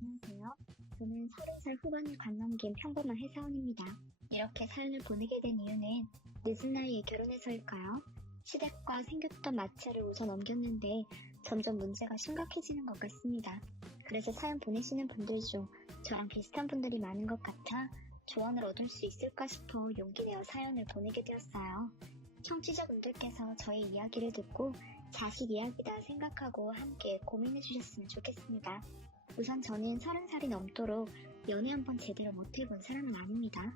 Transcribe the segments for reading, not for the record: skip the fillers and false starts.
안녕하세요. 저는 30살 후반을 관넘긴 평범한 회사원입니다. 이렇게 사연을 보내게 된 이유는 늦은 나이에 결혼해서일까요? 시댁과 생겼던 마찰을 웃어 넘겼는데 점점 문제가 심각해지는 것 같습니다. 그래서 사연 보내시는 분들 중 저랑 비슷한 분들이 많은 것 같아 조언을 얻을 수 있을까 싶어 용기 내어 사연을 보내게 되었어요. 청취자분들께서 저의 이야기를 듣고 자식 이야기다 생각하고 함께 고민해 주셨으면 좋겠습니다. 우선 저는 30살이 넘도록 연애 한 번 제대로 못 해본 사람은 아닙니다.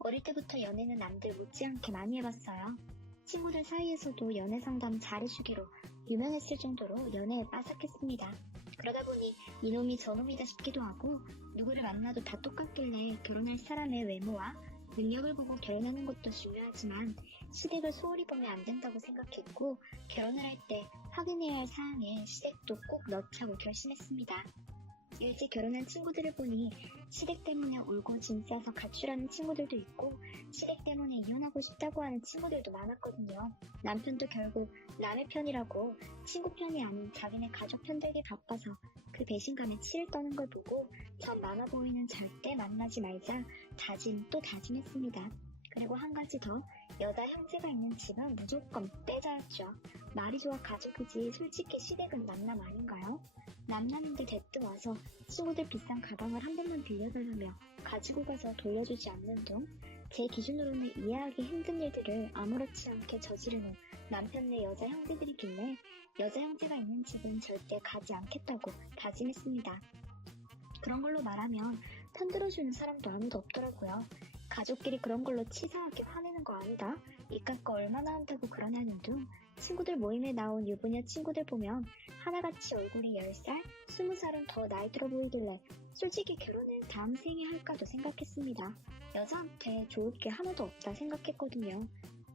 어릴 때부터 연애는 남들 못지않게 많이 해봤어요. 친구들 사이에서도 연애 상담 잘해주기로 유명했을 정도로 연애에 빠삭했습니다. 그러다 보니 이놈이 저놈이다 싶기도 하고 누구를 만나도 다 똑같길래 결혼할 사람의 외모와 능력을 보고 결혼하는 것도 중요하지만 시댁을 소홀히 보면 안 된다고 생각했고 결혼을 할 때 확인해야 할 사항에 시댁도 꼭 넣자고 결심했습니다. 일찍 결혼한 친구들을 보니 시댁 때문에 울고 짐 싸서 가출하는 친구들도 있고 시댁 때문에 이혼하고 싶다고 하는 친구들도 많았거든요. 남편도 결국 남의 편이라고 친구 편이 아닌 자기네 가족 편들기 바빠서 그 배신감에 치를 떠는 걸 보고 전 많아 보이는 절대 만나지 말자 다짐 또 다짐했습니다. 그리고 한 가지 더, 여자 형제가 있는 집은 무조건 빼자였죠. 말이 좋아 가족이지 솔직히 시댁은 남남 아닌가요? 남남인데 대뜸 와서 친구들 비싼 가방을 한 번만 빌려달라며 가지고 가서 돌려주지 않는 등 제 기준으로는 이해하기 힘든 일들을 아무렇지 않게 저지르는 남편네 여자 형제들이길래 여자 형제가 있는 집은 절대 가지 않겠다고 다짐했습니다. 그런 걸로 말하면 편들어주는 사람도 아무도 없더라고요. 가족끼리 그런 걸로 치사하게 화내는 거 아니다. 이깟 거 얼마나 한다고 그러냐는 둥 친구들 모임에 나온 유부녀 친구들 보면 하나같이 얼굴이 10살, 20살은 더 나이 들어 보이길래 솔직히 결혼은 다음 생에 할까도 생각했습니다. 여자한테 좋을 게 하나도 없다 생각했거든요.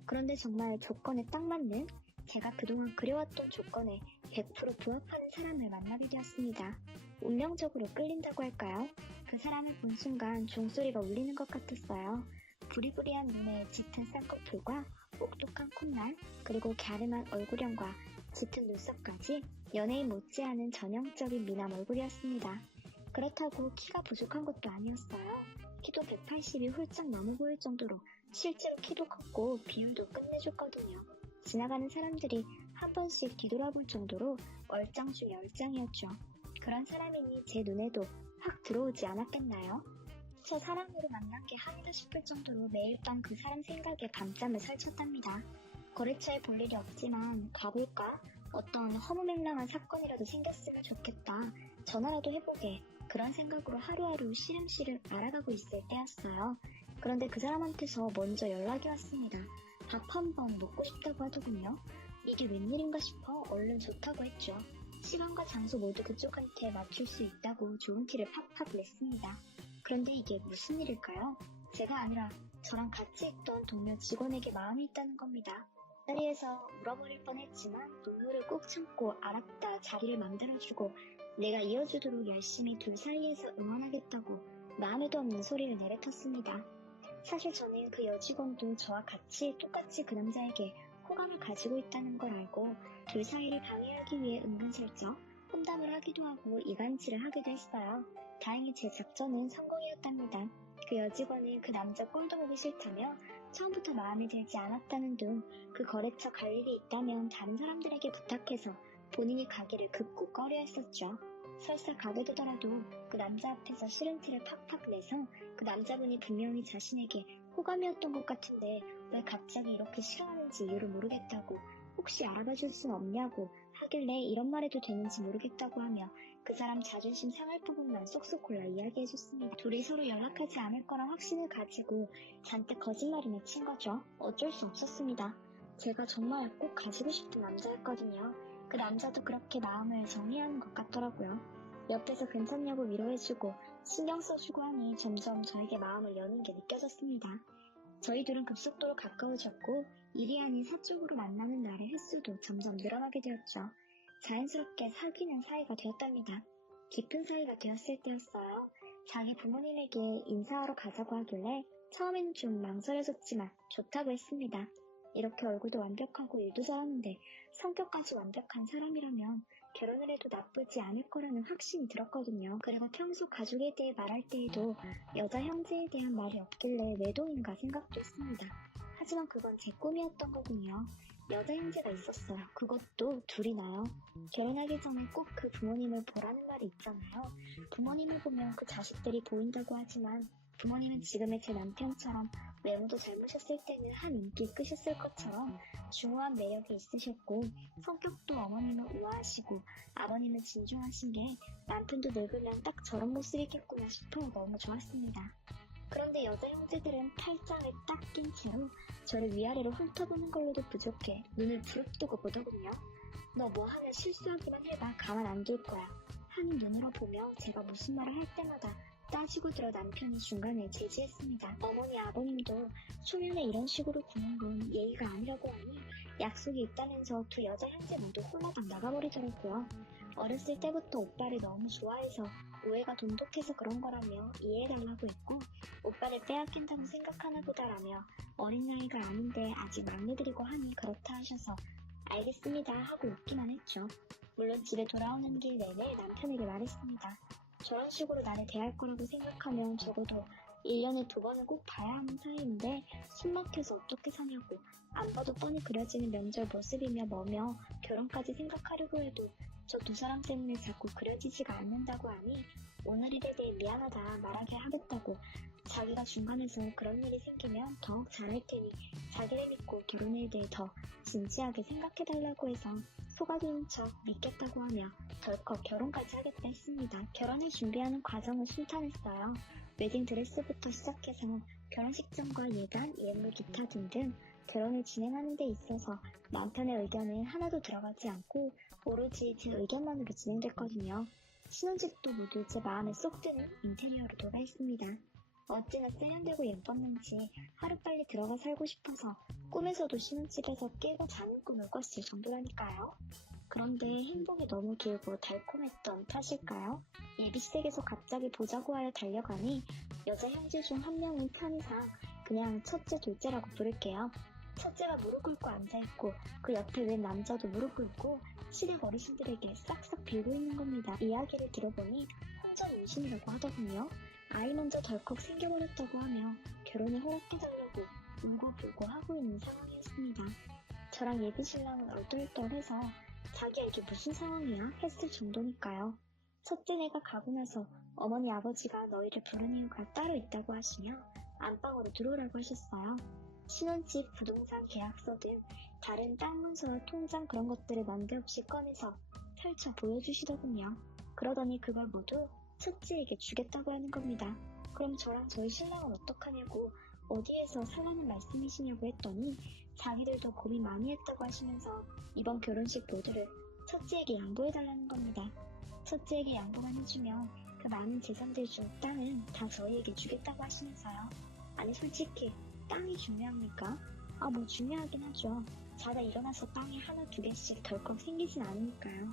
그런데 정말 조건에 딱 맞는 제가 그동안 그려왔던 조건에 100% 부합하는 사람을 만나게 되었습니다. 운명적으로 끌린다고 할까요? 그 사람을 본 순간 종소리가 울리는 것 같았어요. 부리부리한 눈에 짙은 쌍꺼풀과 똑똑한 콧날, 그리고 갸름한 얼굴형과 짙은 눈썹까지 연예인 못지않은 전형적인 미남 얼굴이었습니다. 그렇다고 키가 부족한 것도 아니었어요. 키도 180이 훌쩍 넘어 보일 정도로 실제로 키도 컸고 비율도 끝내줬거든요. 지나가는 사람들이 한 번씩 뒤돌아볼 정도로 얼짱 중에 얼짱이었죠. 그런 사람이니 제 눈에도 확 들어오지 않았겠나요? 저 사람으로 만난 게 한이다 싶을 정도로 매일 밤 그 사람 생각에 밤잠을 설쳤답니다. 거래처에 볼 일이 없지만 가볼까? 어떤 허무맹랑한 사건이라도 생겼으면 좋겠다. 전화라도 해보게. 그런 생각으로 하루하루 시름시름 알아가고 있을 때였어요. 그런데 그 사람한테서 먼저 연락이 왔습니다. 밥 한 번 먹고 싶다고 하더군요. 이게 웬일인가 싶어 얼른 좋다고 했죠. 시간과 장소 모두 그쪽한테 맞출 수 있다고 좋은 티를 팍팍 냈습니다. 그런데 이게 무슨 일일까요? 제가 아니라 저랑 같이 있던 동료 직원에게 마음이 있다는 겁니다. 자리에서 울어버릴 뻔했지만 눈물을 꾹 참고 알았다 자리를 만들어주고 내가 이어주도록 열심히 둘 사이에서 응원하겠다고 마음에도 없는 소리를 내뱉었습니다. 사실 저는 그 여직원도 저와 같이 똑같이 그 남자에게 호감을 가지고 있다는 걸 알고 둘 사이를 방해하기 위해 은근슬쩍 험담을 하기도 하고 이간질을 하기도 했어요. 다행히 제 작전은 성공이었답니다. 그 여직원은 그 남자 꼴도 보기 싫다며 처음부터 마음에 들지 않았다는 둥 그 거래처 갈 일이 있다면 다른 사람들에게 부탁해서 본인이 가기를 극구 꺼려했었죠. 설사 가게 되더라도 그 남자 앞에서 싫은 티를 팍팍 내서 그 남자분이 분명히 자신에게 호감이었던 것 같은데 왜 갑자기 이렇게 싫어하는지 이유를 모르겠다고 혹시 알아봐 줄 순 없냐고 하길래 이런 말 해도 되는지 모르겠다고 하며 그 사람 자존심 상할 부분만 쏙쏙 골라 이야기해줬습니다. 둘이 서로 연락하지 않을 거란 확신을 가지고 잔뜩 거짓말이나 친 거죠. 어쩔 수 없었습니다. 제가 정말 꼭 가지고 싶은 남자였거든요. 그 남자도 그렇게 마음을 정리해야 하는 것 같더라고요. 옆에서 괜찮냐고 위로해주고 신경 써주고 하니 점점 저에게 마음을 여는 게 느껴졌습니다. 저희 둘은 급속도로 가까워졌고 일이 아닌 사적으로 만나는 날의 횟수도 점점 늘어나게 되었죠. 자연스럽게 사귀는 사이가 되었답니다. 깊은 사이가 되었을 때였어요. 자기 부모님에게 인사하러 가자고 하길래 처음에는 좀 망설여졌지만 좋다고 했습니다. 이렇게 얼굴도 완벽하고 일도 잘하는데 성격까지 완벽한 사람이라면 결혼을 해도 나쁘지 않을 거라는 확신이 들었거든요. 그리고 평소 가족에 대해 말할 때에도 여자 형제에 대한 말이 없길래 외동인가 생각도 했습니다. 하지만 그건 제 꿈이었던 거군요. 여자 형제가 있었어요. 그것도 둘이나요. 결혼하기 전에 꼭 그 부모님을 보라는 말이 있잖아요. 부모님을 보면 그 자식들이 보인다고 하지만 부모님은 지금의 제 남편처럼 외모도 젊으셨을 때는 한 인기 끄셨을 것처럼 중후한 매력이 있으셨고 성격도 어머님은 우아하시고 아버님은 진중하신 게 남편도 늙으면 딱 저런 모습이겠구나 싶어 너무 좋았습니다. 그런데 여자 형제들은 팔짱을 딱 낀 채로 저를 위아래로 훑어보는 걸로도 부족해 눈을 부릅뜨고 보더군요. 너 뭐 하나 실수하기만 해봐 가만 안 둘 거야 하는 눈으로 보며 제가 무슨 말을 할 때마다 따지고 들어 남편이 중간에 제지했습니다. 어머니 아버님도 초면에 이런 식으로 구는 건 예의가 아니라고 하니 약속이 있다면서 두 여자 형제 모두 홀라당 나가버리더라고요. 어렸을 때부터 오빠를 너무 좋아해서 오해가 돈독해서 그런 거라며 이해해달라고 했고 오빠를 빼앗긴다고 생각하나 보다라며 어린 나이가 아닌데 아직 막내들이고 하니 그렇다 하셔서 알겠습니다 하고 웃기만 했죠. 물론 집에 돌아오는 길 내내 남편에게 말했습니다. 저런 식으로 나를 대할 거라고 생각하면 적어도 1년에 2번은 꼭 봐야 하는 사이인데 숨 막혀서 어떻게 사냐고 안 봐도 뻔히 그려지는 명절 모습이며 뭐며 결혼까지 생각하려고 해도 저 두 사람 때문에 자꾸 그려지지가 않는다고 하니 오늘 일에 대해 미안하다 말하게 하겠다고 자기가 중간에서 그런 일이 생기면 더욱 잘할 테니 자기를 믿고 결혼에 대해 더 진지하게 생각해달라고 해서 속아주는 척 믿겠다고 하며 덜컥 결혼까지 하겠다 했습니다. 결혼을 준비하는 과정은 순탄했어요. 웨딩드레스부터 시작해서 결혼식장과 예단, 예물, 기타 등등 결혼을 진행하는 데 있어서 남편의 의견은 하나도 들어가지 않고 오로지 제 의견만으로 진행됐거든요. 신혼집도 모두 제 마음에 쏙 드는 인테리어로 돌아있습니다. 어찌나 세련되고 예뻤는지 하루빨리 들어가 살고 싶어서 꿈에서도 신혼집에서 깨고 자는 꿈을 꿨을 정도라니까요. 그런데 행복이 너무 길고 달콤했던 탓일까요? 예비시댁에서 갑자기 보자고 하여 달려가니 여자 형제 중 한 명인 편의상 그냥 첫째 둘째라고 부를게요. 첫째가 무릎 꿇고 앉아있고 그 옆에 웬 남자도 무릎 꿇고 시댁 어르신들에게 싹싹 빌고 있는 겁니다. 이야기를 들어보니 혼전 임신이라고 하더군요. 아이 먼저 덜컥 생겨버렸다고 하며 결혼을 허락해달라고 울고불고 하고 있는 상황이었습니다. 저랑 예비신랑은 얼떨떨해서 자기야 이게 무슨 상황이야? 했을 정도니까요. 첫째네가 가고 나서 어머니 아버지가 너희를 부른 이유가 따로 있다고 하시며 안방으로 들어오라고 하셨어요. 신혼집, 부동산 계약서 등 다른 땅 문서와 통장 그런 것들을 난데없이 꺼내서 펼쳐 보여주시더군요. 그러더니 그걸 모두 첫째에게 주겠다고 하는 겁니다. 그럼 저랑 저희 신랑은 어떡하냐고 어디에서 살라는 말씀이시냐고 했더니 자기들도 고민 많이 했다고 하시면서 이번 결혼식 모두를 첫째에게 양보해달라는 겁니다. 첫째에게 양보만 해주면 그 많은 재산들 중 땅은 다 저희에게 주겠다고 하시면서요. 아니 솔직히 땅이 중요합니까? 뭐 중요하긴 하죠. 자다 일어나서 땅이 하나 두 개씩 덜컥 생기진 않으니까요.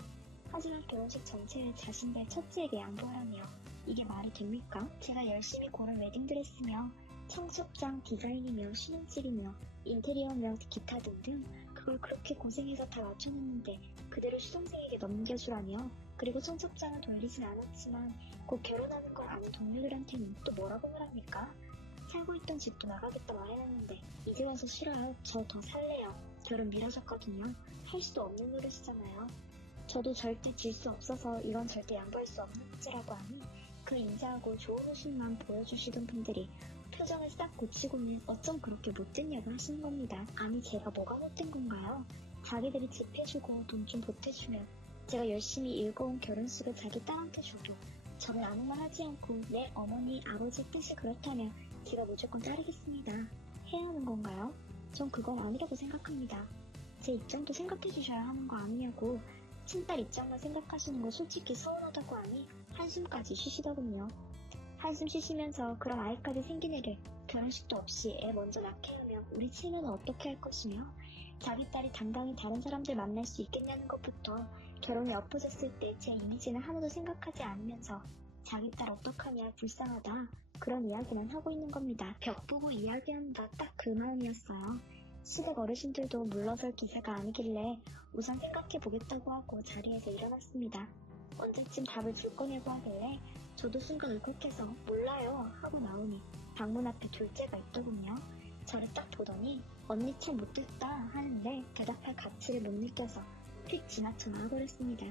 하지만 결혼식 전체를 자신들 첫째에게 양보하라며 이게 말이 됩니까? 제가 열심히 고른 웨딩드레스며 청첩장 디자인이며 신혼집이며 인테리어며 기타 등등 그걸 그렇게 고생해서 다 맞춰놨는데 그대로 시동생에게 넘겨주라며 그리고 청첩장을 돌리진 않았지만 곧 결혼하는 걸 아는 동료들한테는 또 뭐라고 말합니까? 살고 있던 집도 나가겠다 말해놨는데 이제 와서 싫어요. 저 더 살래요. 결혼 미뤄졌거든요. 할 수도 없는 노릇이잖아요. 저도 절대 질 수 없어서 이건 절대 양보할 수 없는 문제라고 하니 그 인자하고 좋은 모습만 보여주시던 분들이 표정을 싹 고치고는 어쩜 그렇게 못됐냐고 하시는 겁니다. 아니 제가 뭐가 못된 건가요? 자기들이 집 해주고 돈 좀 보태주면 제가 열심히 읽어온 결혼식을 자기 딸한테 줘도 저는 아무 말 하지 않고 내 어머니 아버지 뜻이 그렇다면 제가 무조건 따르겠습니다. 해야 하는 건가요? 전 그건 아니라고 생각합니다. 제 입장도 생각해 주셔야 하는 거 아니냐고 친딸 입장만 생각하시는 거 솔직히 서운하다고 하니 한숨까지 쉬시더군요. 한숨 쉬시면서 그럼 아이까지 생긴 애를 결혼식도 없이 애 먼저 낳게 하면 우리 친구는 어떻게 할 것이며 자기 딸이 당당히 다른 사람들 만날 수 있겠냐는 것부터 결혼이 엎어졌을 때 제 이미지는 하나도 생각하지 않으면서 자기 딸 어떡하냐 불쌍하다 그런 이야기만 하고 있는 겁니다. 벽 보고 이야기한다 딱 그 마음이었어요. 시댁 어르신들도 물러설 기세가 아니길래 우선 생각해보겠다고 하고 자리에서 일어났습니다. 언제쯤 답을 줄 거냐고 하길래 저도 순간 울컥해서 몰라요 하고 나오니 방문 앞에 둘째가 있더군요. 저를 딱 보더니 언니 참 못됐다 하는데 대답할 가치를 못 느껴서 휙 지나쳐 나와버렸습니다.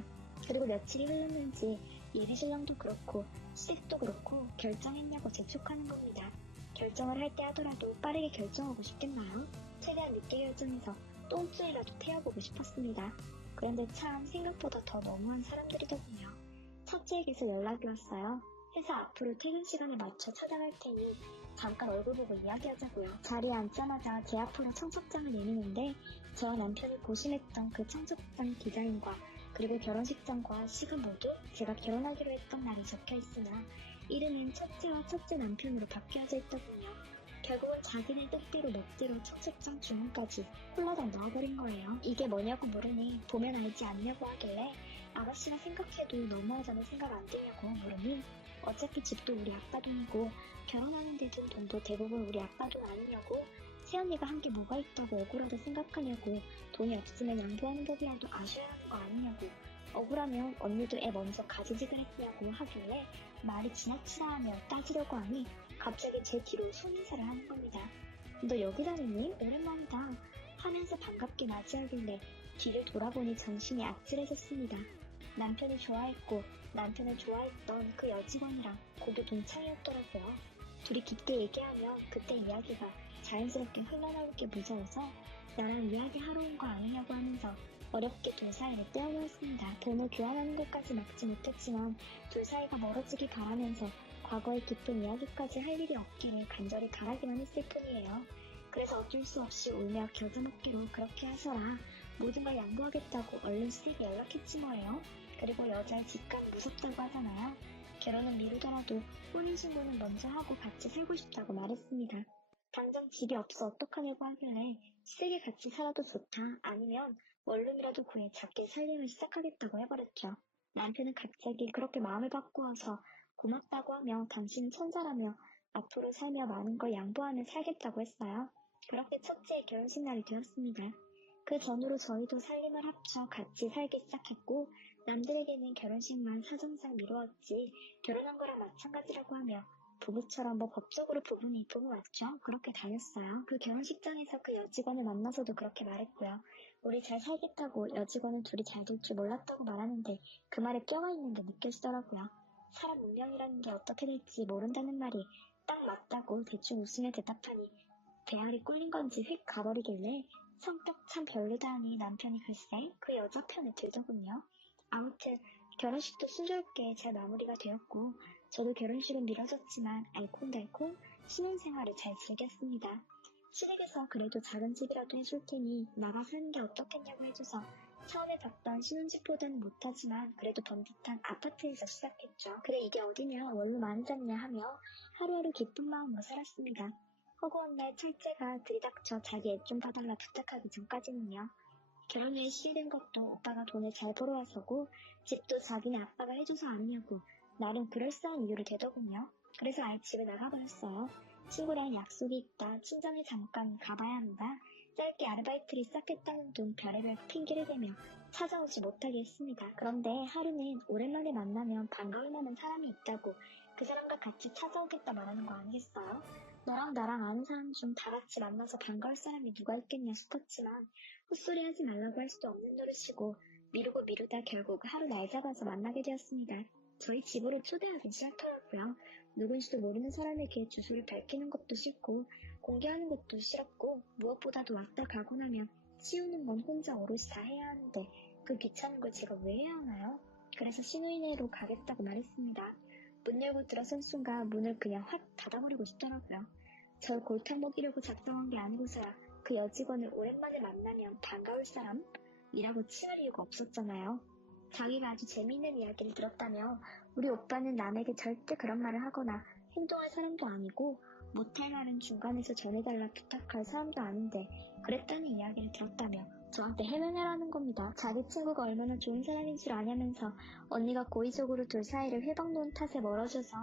그리고 며칠이 흘렀는지 예비신랑도 그렇고 시댁도 그렇고 결정했냐고 재촉하는 겁니다. 결정을 할 때 하더라도 빠르게 결정하고 싶겠나요? 최대한 늦게 결정해서 똥줄이라도 태워보고 싶었습니다. 그런데 참 생각보다 더 너무한 사람들이더군요. 첫째에게서 연락이 왔어요. 회사 앞으로 퇴근 시간에 맞춰 찾아갈 테니 잠깐 얼굴 보고 이야기하자고요. 자리에 앉자마자 제 앞으로 청첩장을 내미는데 저와 남편이 고심했던 그 청첩장 디자인과 그리고 결혼식장과 시간 모두 제가 결혼하기로 했던 날이 적혀있으나 이름은 첫째와 첫째 남편으로 바뀌어져 있더군요. 결국은 자기네 뜻대로 멋대로 청첩장 주문까지 홀라당 넣어버린 거예요. 이게 뭐냐고 물으니 보면 알지 않냐고 하길래 아가씨가 생각해도 너무하다는 생각 안 드냐고 물으니 어차피 집도 우리 아빠 돈이고 결혼하는 데 든 돈도 대부분 우리 아빠 돈 아니냐고 새언니가 한 게 뭐가 있다고 억울하다 생각하냐고 돈이 없으면 양보하는 법이라도 아셔야 하는 거 아니냐고 억울하면 언니도 애 먼저 가지지 그랬냐고 하길래 말이 지나치다 하며 따지려고 하니 갑자기 제 뒤로 손인사를 하는 겁니다. 너 여기 다니니? 오랜만이다 하면서 반갑게 맞이하길래 뒤를 돌아보니 정신이 아찔해졌습니다. 남편이 좋아했고 남편을 좋아했던 그 여직원이랑 고교 동창이었더라고요. 둘이 깊게 얘기하면 그때 이야기가 자연스럽게 흘러나올 게 무서워서 나랑 이야기하러 온 거 아니냐고 하면서 어렵게 둘 사이를 떼어놓았습니다. 돈을 교환하는 것까지 막지 못했지만 둘 사이가 멀어지길 바라면서 과거의 깊은 이야기까지 할 일이 없기를 간절히 바라기만 했을 뿐이에요. 그래서 어쩔 수 없이 울며 겨자먹기로 그렇게 하셔라. 모든 걸 양보하겠다고 얼른 시댁에 연락했지 뭐예요. 그리고 여자의 집감 무섭다고 하잖아요. 결혼은 미루더라도 혼인신고는 먼저 하고 같이 살고 싶다고 말했습니다. 당장 집이 없어 어떡하냐고 하길래 시댁에 같이 살아도 좋다 아니면 원룸이라도 구해 작게 살림을 시작하겠다고 해버렸죠. 남편은 갑자기 그렇게 마음을 바꾸어서 고맙다고 하며 당신은 천사라며 앞으로 살며 많은 걸 양보하며 살겠다고 했어요. 그렇게 첫째의 결혼식 날이 되었습니다. 그 전으로 저희도 살림을 합쳐 같이 살기 시작했고 남들에게는 결혼식만 사정상 미루었지 결혼한 거랑 마찬가지라고 하며 부부처럼 뭐 법적으로 부부는 부부 맞죠? 그렇게 다녔어요. 그 결혼식장에서 그 여직원을 만나서도 그렇게 말했고요. 우리 잘 살겠다고 여직원은 둘이 잘 될 줄 몰랐다고 말하는데 그 말에 껴가 있는 게 느껴지더라고요. 사람 운명이라는 게 어떻게 될지 모른다는 말이 딱 맞다고 대충 웃으며 대답하니 대알이 꿀린 건지 휙 가버리길래 성격 참 별로다 하니 남편이 글쎄 그 여자 편을 들더군요. 아무튼 결혼식도 순조롭게 잘 마무리가 되었고 저도 결혼식은 미뤄졌지만 알콩달콩 신혼생활을 잘 즐겼습니다. 시댁에서 그래도 작은 집이라도 해줄 테니 나가 사는 게 어떻겠냐고 해줘서 처음에 봤던 신혼집보다는 못하지만 그래도 번듯한 아파트에서 시작했죠. 그래 이게 어디냐 원룸 안 잤냐 하며 하루하루 기쁜 마음으로 살았습니다. 허구한 날 첫째가 들이닥쳐 자기 애 좀 봐달라 부탁하기 전까지는요. 결혼 후에 시기된 것도 오빠가 돈을 잘 벌어와서고 집도 자기네 아빠가 해줘서 아니냐고 나름 그럴싸한 이유를 대더군요. 그래서 아예 집에 나가버렸어요. 친구랑 약속이 있다. 친정에 잠깐 가봐야 한다. 짧게 아르바이트를 시작했다는 등 별의별 핑계를 대며 찾아오지 못하게 했습니다. 그런데 하루는 오랜만에 만나면 반가울 만한 사람이 있다고 그 사람과 같이 찾아오겠다 말하는 거 아니겠어요? 너랑 나랑 아는 사람 중 다 같이 만나서 반가울 사람이 누가 있겠냐 싶었지만 헛소리 하지 말라고 할 수도 없는 노릇이고 미루고 미루다 결국 하루 날 잡아서 만나게 되었습니다. 저희 집으로 초대하기 싫더라고요. 누군지도 모르는 사람에게 주소를 밝히는 것도 싫고 공개하는 것도 싫었고 무엇보다도 왔다 가고 나면 치우는 건 혼자 오롯이 다 해야 하는데 그 귀찮은 걸 제가 왜 해야 하나요? 그래서 신우이네로 가겠다고 말했습니다. 문 열고 들어선 순간 문을 그냥 확 닫아버리고 싶더라고요. 절 골탕 먹이려고 작정한 게 아니고서야 그 여직원을 오랜만에 만나면 반가울 사람이라고 칭할 이유가 없었잖아요. 자기가 아주 재미있는 이야기를 들었다며 우리 오빠는 남에게 절대 그런 말을 하거나 행동할 사람도 아니고 못할 말은 중간에서 전해달라 부탁할 사람도 아닌데 그랬다는 이야기를 들었다며 저한테 해명해라는 겁니다. 자기 친구가 얼마나 좋은 사람인 줄 아냐면서 언니가 고의적으로 둘 사이를 회방 놓은 탓에 멀어져서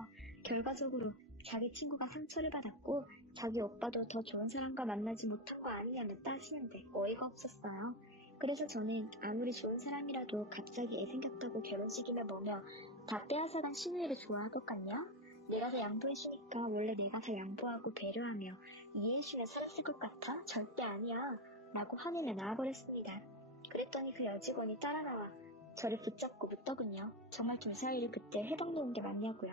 결과적으로 자기 친구가 상처를 받았고 자기 오빠도 더 좋은 사람과 만나지 못한 거 아니냐며 따지는데 어이가 없었어요. 그래서 저는 아무리 좋은 사람이라도 갑자기 애 생겼다고 결혼식이며 뭐며 다 빼앗아간 신우이를 좋아할 것 같냐? 내가 더 양보해주니까 원래 내가 더 양보하고 배려하며 이해해주며 살았을 것 같아? 절대 아니야. 라고 화내며 나와버렸습니다. 그랬더니 그 여직원이 따라 나와 저를 붙잡고 묻더군요. 정말 둘 사이를 그때 해방놓은 게 맞냐고요.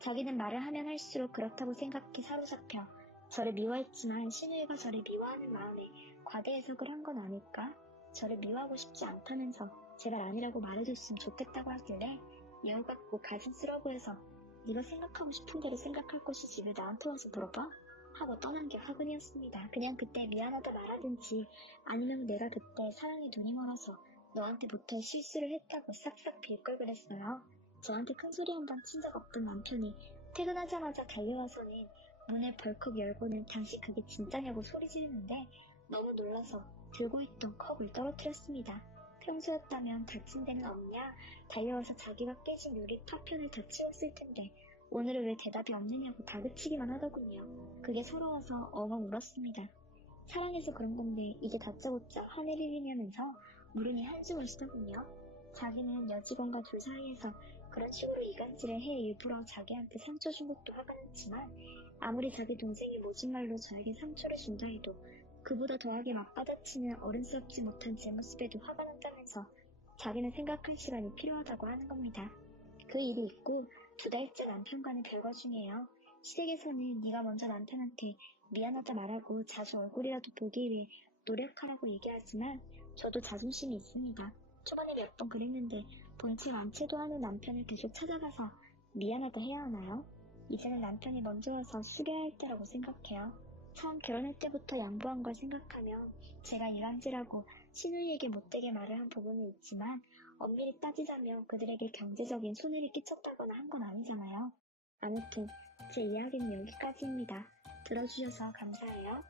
자기는 말을 하면 할수록 그렇다고 생각해 사로잡혀 저를 미워했지만 신우이가 저를 미워하는 마음에 과대 해석을 한 건 아닐까? 저를 미워하고 싶지 않다면서 제발 아니라고 말해줬으면 좋겠다고 하길래 여우 같고 가슴스러워 보여서 네가 생각하고 싶은 대로 생각할 것이지 왜 나한테 와서 물어봐? 하고 떠난 게 화근이었습니다. 그냥 그때 미안하다 말하든지 아니면 내가 그때 사랑에 눈이 멀어서 너한테부터 실수를 했다고 싹싹 빌 걸 그랬어요. 저한테 큰 소리 한 번 친 적 없던 남편이 퇴근하자마자 달려와서는 문을 벌컥 열고는 당시 그게 진짜냐고 소리 지르는데 너무 놀라서 들고 있던 컵을 떨어뜨렸습니다. 평소였다면 다친 데는 없냐? 달려와서 자기가 깨진 유리 파편을 다 치웠을 텐데 오늘은 왜 대답이 없느냐고 다그치기만 하더군요. 그게 서러워서 엉엉 울었습니다. 사랑해서 그런 건데 이게 다짜고짜 화낼 일이냐면서 물으니 한숨을 쉬더군요. 자기는 여직원과 둘 사이에서 그런 식으로 이간질을 해 일부러 자기한테 상처 준 것도 화가 났지만 아무리 자기 동생이 모진 말로 저에게 상처를 준다 해도 그보다 더하게 맞받아치는 어른스럽지 못한 제 모습에도 화가 난다면서 자기는 생각할 시간이 필요하다고 하는 겁니다. 그 일이 있고 2달째 남편과는 별거 중이에요. 시댁에서는 네가 먼저 남편한테 미안하다 말하고 자주 얼굴이라도 보기 위해 노력하라고 얘기하지만 저도 자존심이 있습니다. 초반에 몇 번 그랬는데 본체 완체도 하는 남편을 계속 찾아가서 미안하다 해야 하나요? 이제는 남편이 먼저 와서 숙여야 할 때라고 생각해요. 처음 결혼할 때부터 양보한 걸 생각하면 제가 이간질하고 시누이에게 못되게 말을 한 부분은 있지만 엄밀히 따지자면 그들에게 경제적인 손해를 끼쳤다거나 한 건 아니잖아요. 아무튼 제 이야기는 여기까지입니다. 들어주셔서 감사해요.